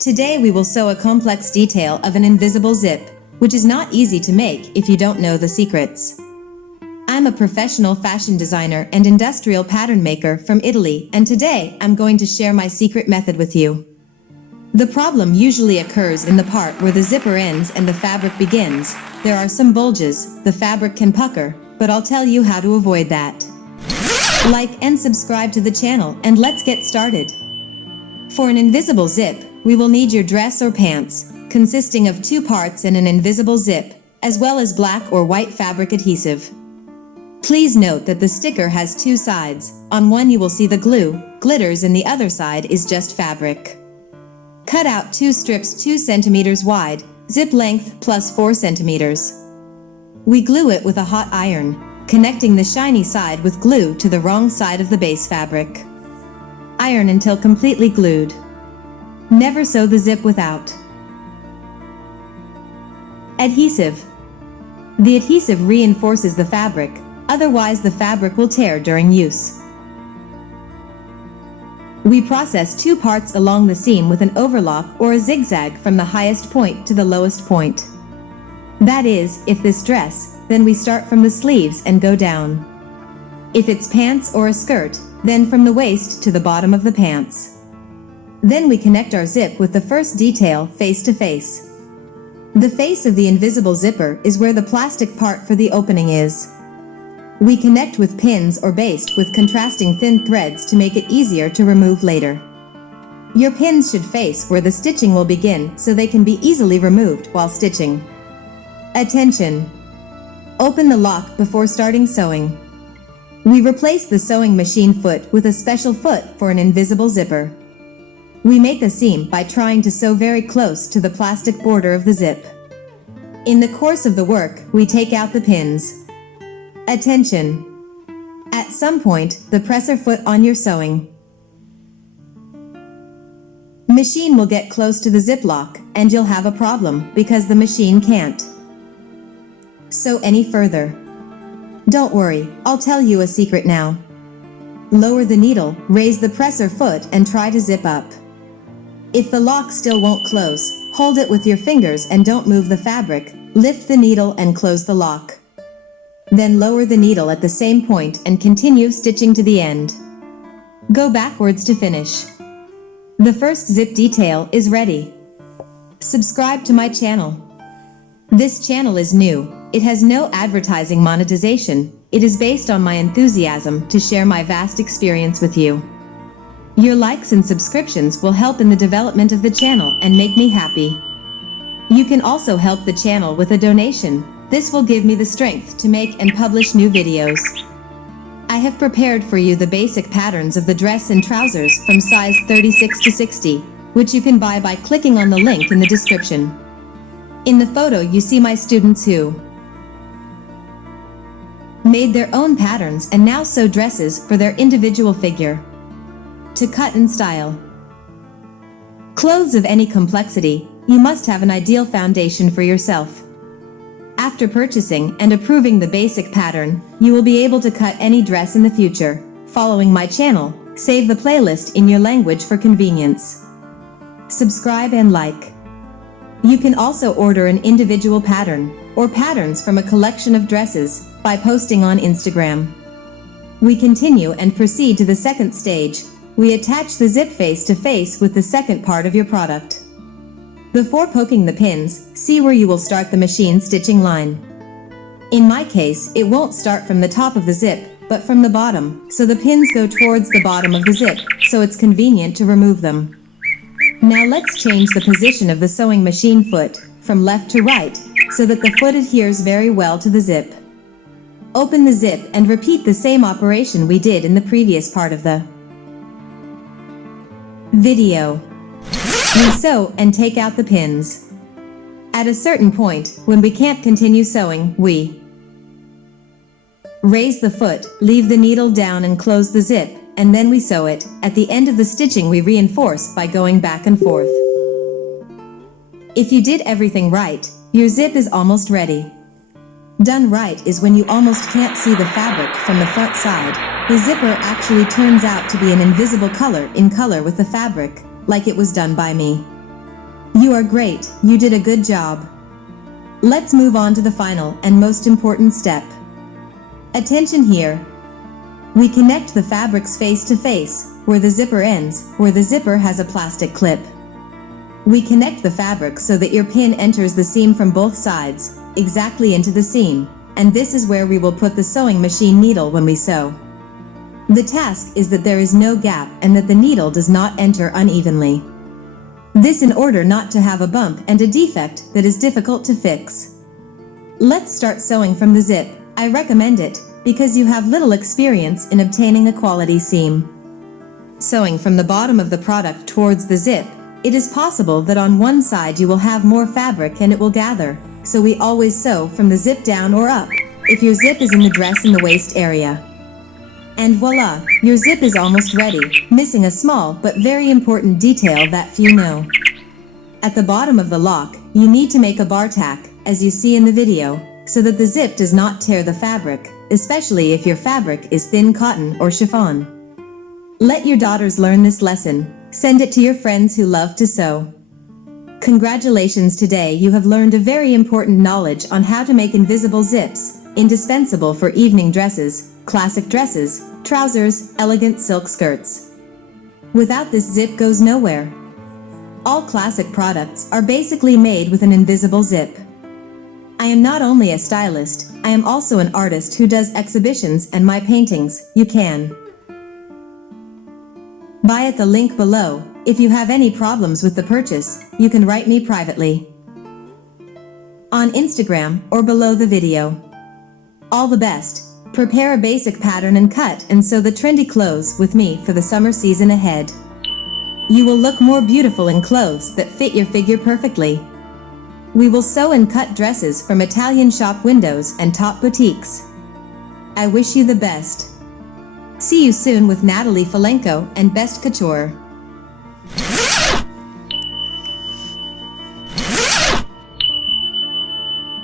Today we will sew a complex detail of an invisible zip, which is not easy to make if you don't know the secrets. I'm a professional fashion designer and industrial pattern maker from Italy, and today I'm going to share my secret method with you. The problem usually occurs in the part where the zipper ends and the fabric begins. There are some bulges, the fabric can pucker, but I'll tell you how to avoid that. Like and subscribe to the channel, and let's get started. For an invisible zip, we will need your dress or pants, consisting of 2 parts and an invisible zip, as well as black or white fabric adhesive. Please note that the sticker has 2 sides. On one you will see the glue, glitters, and the other side is just fabric. Cut out 2 strips 2 centimeters wide, zip length plus 4 centimeters. We glue it with a hot iron, connecting the shiny side with glue to the wrong side of the base fabric. Iron until completely glued. Never sew the zip without adhesive. The adhesive reinforces the fabric, otherwise the fabric will tear during use. We process 2 parts along the seam with an overlock or a zigzag from the highest point to the lowest point. That is, if this dress, then we start from the sleeves and go down. If it's pants or a skirt, then from the waist to the bottom of the pants. Then we connect our zip with the first detail face to face. The face of the invisible zipper is where the plastic part for the opening is. We connect with pins or baste with contrasting thin threads to make it easier to remove later. Your pins should face where the stitching will begin so they can be easily removed while stitching. Attention! Open the lock before starting sewing. We replace the sewing machine foot with a special foot for an invisible zipper. We make a seam by trying to sew very close to the plastic border of the zip. In the course of the work, we take out the pins. Attention! At some point, the presser foot on your sewing machine will get close to the zip lock, and you'll have a problem because the machine can't sew any further. Don't worry, I'll tell you a secret now. Lower the needle, raise the presser foot, and try to zip up. If the lock still won't close, hold it with your fingers and don't move the fabric. Lift the needle and close the lock. Then lower the needle at the same point and continue stitching to the end. Go backwards to finish. The first zip detail is ready. Subscribe to my channel. This channel is new. It has no advertising monetization. It is based on my enthusiasm to share my vast experience with you. Your likes and subscriptions will help in the development of the channel and make me happy. You can also help the channel with a donation. This will give me the strength to make and publish new videos. I have prepared for you the basic patterns of the dress and trousers from size 36 to 60, which you can buy by clicking on the link in the description. In the photo you see my students who made their own patterns and now sew dresses for their individual figure. To cut and style clothes of any complexity, you must have an ideal foundation for yourself. After purchasing and approving the basic pattern, you will be able to cut any dress in the future. Following my channel, save the playlist in your language for convenience. Subscribe and like. You can also order an individual pattern, or patterns from a collection of dresses, by posting on Instagram. We continue and proceed to the second stage. We attach the zip face to face with the second part of your product. Before poking the pins, see where you will start the machine stitching line. In my case, it won't start from the top of the zip, but from the bottom, so the pins go towards the bottom of the zip, so it's convenient to remove them. Now let's change the position of the sewing machine foot, from left to right, so that the foot adheres very well to the zip. Open the zip and repeat the same operation we did in the previous part of the video. We sew and take out the pins. At a certain point, when we can't continue sewing, we raise the foot, leave the needle down and close the zip, and then we sew it. At the end of the stitching we reinforce by going back and forth. If you did everything right, your zip is almost ready. Done right is when you almost can't see the fabric from the front side. The zipper actually turns out to be an invisible color in color with the fabric, like it was done by me. You are great, you did a good job. Let's move on to the final and most important step. Attention here. We connect the fabrics face to face, where the zipper ends, where the zipper has a plastic clip. We connect the fabric so that your pin enters the seam from both sides, exactly into the seam, and this is where we will put the sewing machine needle when we sew. The task is that there is no gap and that the needle does not enter unevenly. This in order not to have a bump and a defect that is difficult to fix. Let's start sewing from the zip. I recommend it, because you have little experience in obtaining a quality seam. Sewing from the bottom of the product towards the zip, it is possible that on one side you will have more fabric and it will gather, so we always sew from the zip down or up, if your zip is in the dress in the waist area. And voila, your zip is almost ready, missing a small but very important detail that few know. At the bottom of the lock, you need to make a bar tack, as you see in the video, so that the zip does not tear the fabric, especially if your fabric is thin cotton or chiffon. Let your daughters learn this lesson. Send it to your friends who love to sew. Congratulations, today you have learned a very important knowledge on how to make invisible zips, indispensable for evening dresses, classic dresses, trousers, elegant silk skirts. Without this, zip goes nowhere. All classic products are basically made with an invisible zip. I am not only a stylist, I am also an artist who does exhibitions and my paintings. You can buy at the link below. If you have any problems with the purchase, you can write me privately on Instagram or below the video. All the best. Prepare a basic pattern and cut and sew the trendy clothes with me for the summer season ahead. You will look more beautiful in clothes that fit your figure perfectly. We will sew and cut dresses from Italian shop windows and top boutiques. I wish you the best. See you soon with Natalie Falenko and Best Couture.